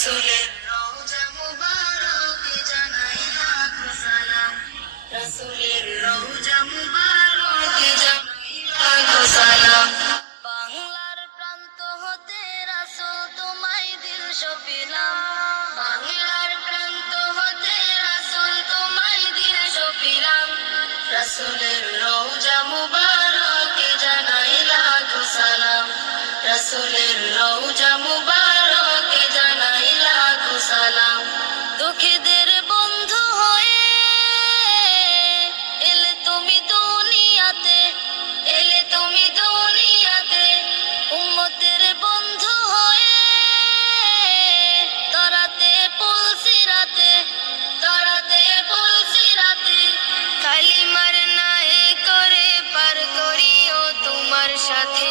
রাসূলের রওজা মুবারকে জানাই লাখো সালাম, রাসূলের রওজা মুবারকে জানাই লাখো সালাম। বাংলার প্রান্ত হতে রাসূল তোমায় দিল সপিলাম, বাংলার প্রান্ত হতে রাসূল তোমায় দিল সপিলাম, রাসূলের রওজা মুবারকে জানাই লাখো সালাম, রাসূলের রওজা মুবারকে জানাই লাখো সালাম। দুঃখীদের বন্ধু হয়ে এলে তুমি দুনিয়াতে, এলে তুমি দুনিয়াতে, উম্মতের বন্ধু হয়ে তরাতে পুলসিরাতে, তরাতে পুলসিরাতে, কালিমার নায়ে করে পার করিও তোমার সাথে,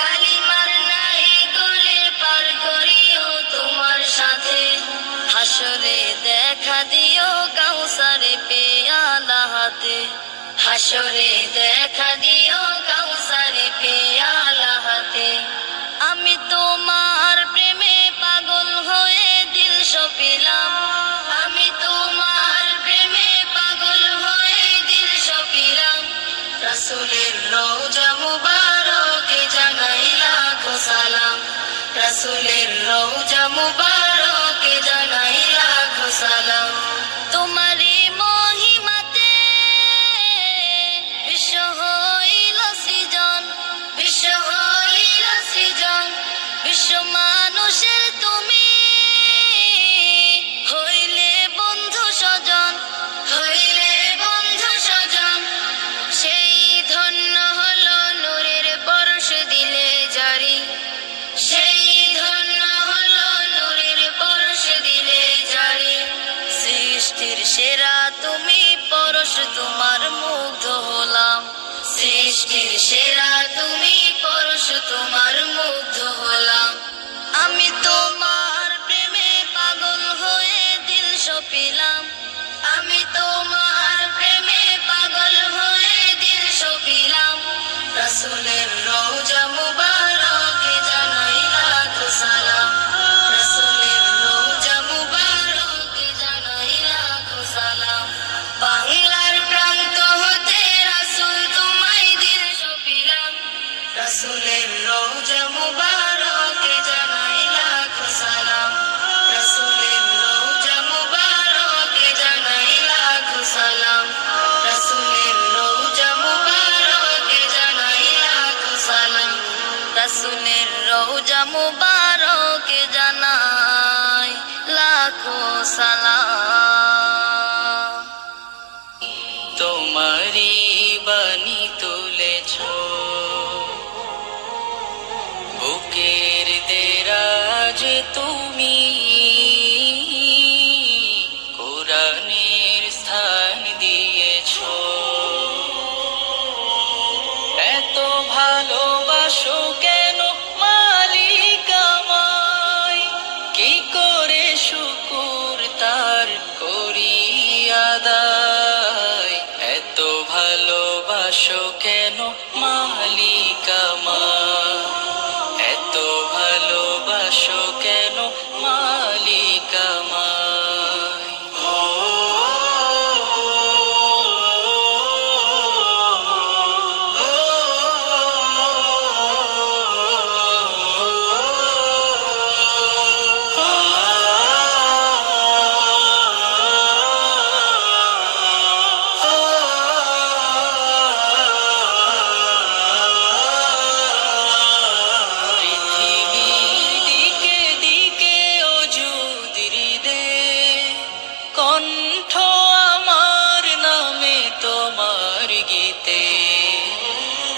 কালিমার নায়ে করে পার করিও তোমার সাথে। হাসরে দেখা দিও কাউসারে পেয়ালা হাতে, হাসরে দেখা দিও কাউসারে পেয়ালা হাতে। আমি তোমার প্রেমে পাগল হয়ে দিল সপিলাম, আমি তোমার প্রেমে পাগল হয়ে দিল সপিলাম, রাসূলের রওজা মুবারকে জানাই লাখো সালাম, রাসূলের রওজা মুবারকে জানাই লাখো সালাম। তোমারই মহিমাতে বিশ্ব হইল সৃজন, বিশ্ব হইল সৃজন, বিশ্ব মানুষের তুমি হইলে বন্ধু স্বজন, হইলে বন্ধু স্বজন। সেই ধন্য হলো নূরের পরশ দিলে জারি, সেই ধন্য হলো নূরের পরশ দিলে জারি। সৃষ্টির সেরা তুমি পরশ তোমার মুগ্ধ হলাম, সৃষ্টির সেরা তুমি পরশ তোমার মুগ্ধ হলাম। আমি তোমার প্রেমে পাগল হয়ে দিল সপিলাম, আমি তোমার প্রেমে পাগল হয়ে দিল সপিলাম, রাসূলের রওজা মুবারকে জানাই লাখো সালাম, রাসূলের রওজা মুবারকে জানাই লাখো সালাম। বাংলার প্রান্ত হতে রাসূল তোমায় দিল সপিলাম, রাসূলের রওজা মুবারকে জানাই লাখো সালাম, রাসূলের রওজা মুবারকে জানাই লাখো সালাম, রাসূলের রওজা মুবারকে জানাই লাখো সালাম, রাসূলের রওজা মুবারকে জানাই লাখো সালাম। তোমারি বাণী তুলেছ বুকের দেরাজ তুমি, কোরআনের স্থান দিয়েছ। এত ভালোবাসো কেন মালিক আমায়, কি করে শুকুর তার করি আদায়। এত ভালোবাসো কেন মালিক আমায়, এত ভালোবাসো কেন মালিক আমায়। পৃথিবীর দিকে দিকে অযুত হৃদে, কণ্ঠ আমার নামে তোমার গীতে।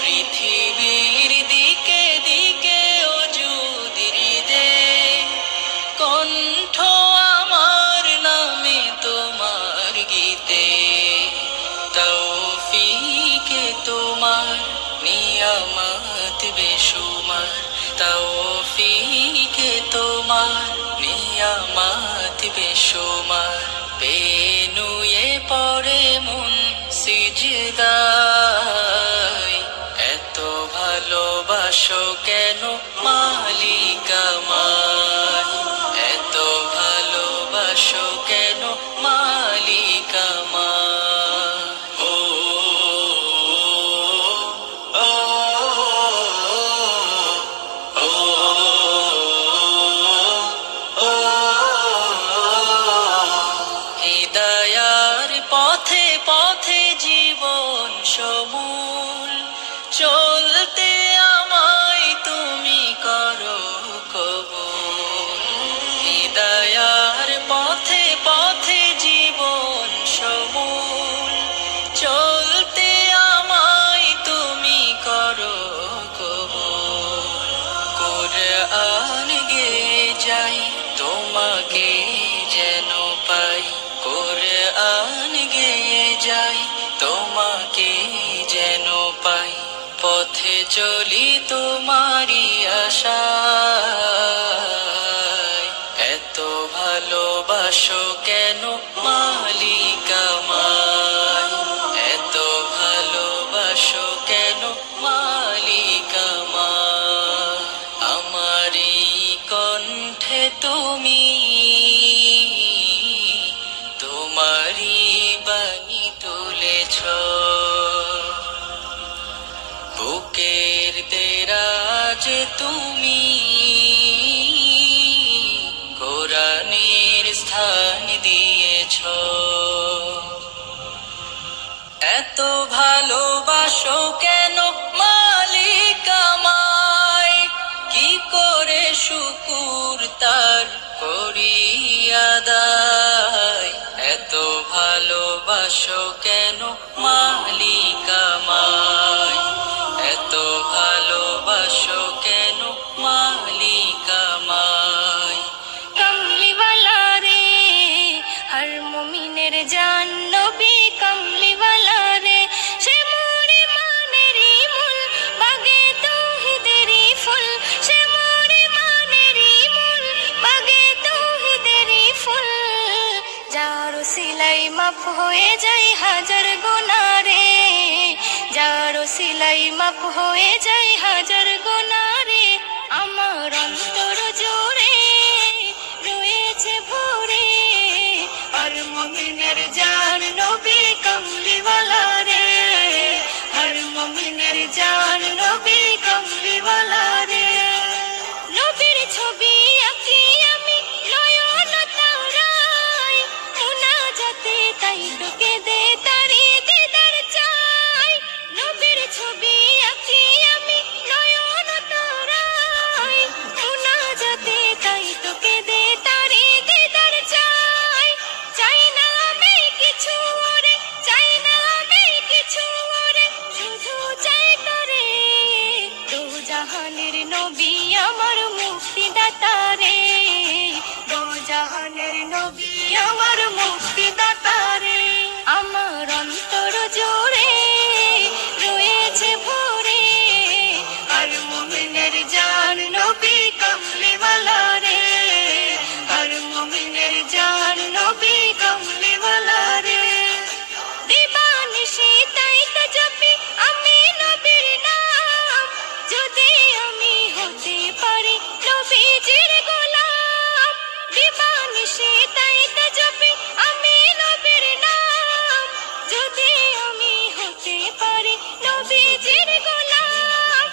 পৃথিবীর দিকে দিকে অযুত হৃদে, কণ্ঠ আমার নামে তোমার গীতে। তৌফিকে তোমার নিয়ামত বেশুমার, তৌফিকে তোমার নিয়ামত বেশুমার। পেনুয়ে পড়ে মন সিজদায়, এত ভালোবাসো কেন মালিক আমায়, এত যাই তোমাকে যেন পাই, কোরআন গেয়ে যাই তোমাকে যেন পাই, পথে চলি তোমারই আশায়। এত ভালোবাসো কেন মালিক আমায়, এত ভালোবাসো কেন মালিক আমায়। আমারই কণ্ঠে তুমি তোমারই বাণী তুলেছ, বুকের দেরাজে তুমি কোরআনের স্থান দিয়েছ। এত ভালোবাসো কেন মালিক আমায়, কি করে শুকুর তার করি আদায়। এত ভালোবাসো কেন মালিক আমায়, এত ভালোবাসো কেন মালিক আমায়। কমলিওয়ালা রে হর মুমিনের জান নবী কমলিওয়ালা রে, সে মোরে মানেরি মূল বাগে তৌহিদেরি ফুল, সে মোরে মানেরি মূল বাগে তৌহিদেরি ফুল। যার সিলাই মাফ হয়ে যায় হাজার গুনাহ রে, যার সিলাই মাফ হয়ে যায় হাজার গুনাহ রে। আমার অন্তর জুড়ে রয়েছে ভরে আর মুমিনের জান নবী কমলিওয়ালা রে, হর মুমিনের জান নবী কমলিওয়ালা রে। নবীর ছবি আঁকি আমি নয়ন তারায়, মুনাজাতে তাই তোকে দে তারি দিদার চাই। নবীর ছবি আঁকি আমি নয়ন তারায়, মুনাজাতে তাই তোকে দে তারি দিদার চাই। চাই না আমি কিছু ওরে, চাই না আমি কিছু ওরে, শুধু চাই তোরে। দু জাহানের নবী আমার মুক্তিদাতা রে, দু জাহানের নবী আমার মুক্তিদাতা রে। আমার অন্তর জুড়ে রয়েছে ভরে আর মুমিনের জান নবী কমলিওয়ালা রে, আর মুমিনের জান নবী কমলিওয়ালা রে। দিবানিশি তাই তো জপি আমি নবীর নাম, যদি আমি হতে পারি নবীজির গোলাম। দিবানিশি তাই তো জপি আমি নবীর নাম, যদি আমি হতে পারি নবীজির গোলাম।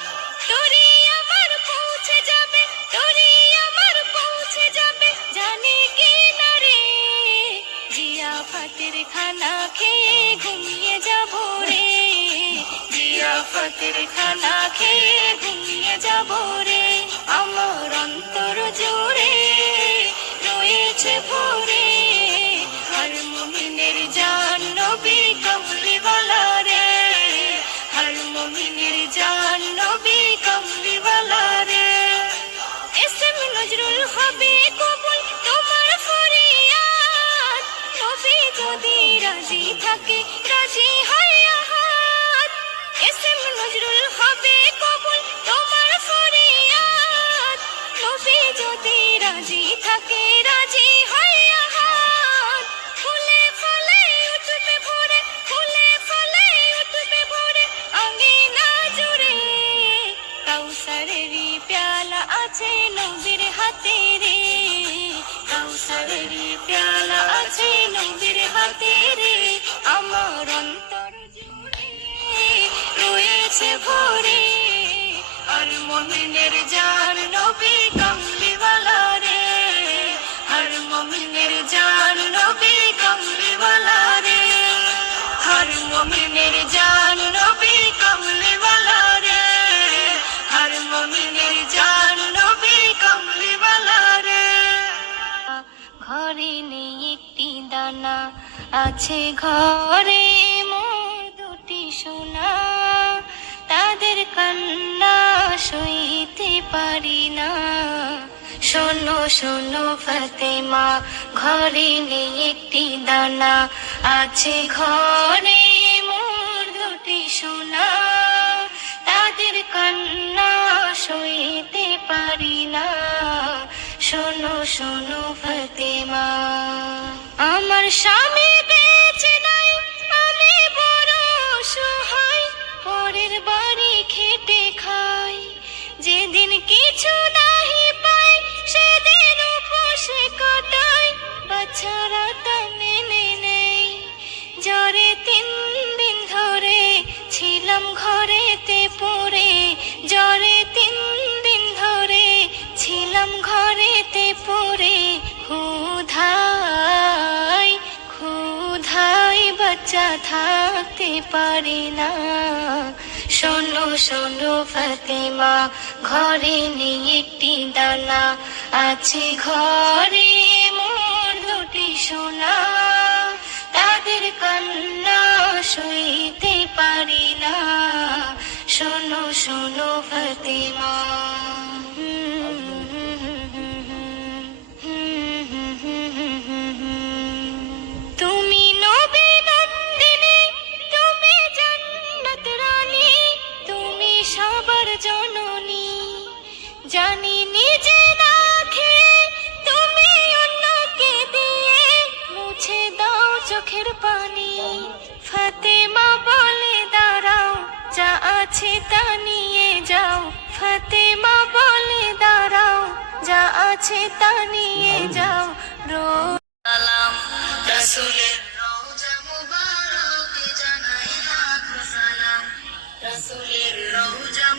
তোরে আমার পৌঁছে যাবে, তোরে আমার পৌঁছে যাবে, জানি কি না রে। জিয়াফতের খানা খেয়ে ঘুমিয়ে যাব রে, জিয়াফতের খানা খেয়ে ঘুমিয়ে যাব রে। আমার অন্তর জুড়ে রয়েছে ভরে হর মুমিনের জান নবী কমলিওয়ালা রে, হর মুমিনের জান নবী কমলিওয়ালা রে। এসএম নজরুল হবে কবুল তোমার ফরিয়াদ, নবী যদি রাজি থাকে রাজি হয় আহাদ। এসএম নজরুল হবে কবুল তোমার ফরিয়াদ, নবী যদি রাজি থাকে রাজি হয় আহাদ। ফুলে ফলে উঠবে ভরে, ফুলে ফলে উঠবে ভরে আঙ্গিনা জুড়ে। কাউসারেরই প্যালা আছে নবীর হাতে রে, কাউসারেরই প্যালা আছে নবীর হাতে রে। আমার অন্তর জুড়ে রয়েছে ভরে আর মুমিনের জান নবী কমলিওয়ালা রে, হর মুমিনের জান নবী কমলিওয়ালা রে, হর মুমিনের জান নবী কমলিওয়ালা রে, হর মুমিনের জান নবী কমলিওয়ালা রে। ঘরে নেই একটি দানা, আছে ঘরে মোর দুটি সোনা, তাদের কান্না সইতে পারি না। শোনো শোনো ফাতেমা, ঘরে নেই একটি দানা, আছে ঘরে মোর দুটি সোনা, তাদের কান্না সইতে পারি না। শোনো শোনো ফাতেমা, আমার স্বামী বেঁচে নাই, আমি বড় অসহায়, পরের বাড়ি খেটে খাই, যেদিন কিছু নাহি পাই সেদিন উপসে কাটাই, বাচ্চারা তা মেনে নেই। জ্বরে 3 দিন ধরে ছিলাম ঘরেতে পড়ে, জ্বরে 3 দিন ধরে ছিলাম ঘরেতে পড়ে, ক্ষুধায় ক্ষুধায় বাচ্চা থাকতে পারি না। শোনো শোনো ফাতেমা, ঘরে নেই একটি দানা, আছে ঘরে মোর দুটি সোনা, তাদের কান্না সইতে পারি না। শোনো শোনো ফাতেমা। তুমি নবী নন্দিনী, তুমি জান্নাত রানী, তুমি সবার জননী, জানি নিজে না খেয়ে তুমি অন্যকে দিয়ে মুছে দাও চোখের পানি। ফাতেমা বলে দাঁড়াও, যা আছে তা নিয়ে যাও, ফাতেমা বলে দাঁড়াও, যা আছে তা নিয়ে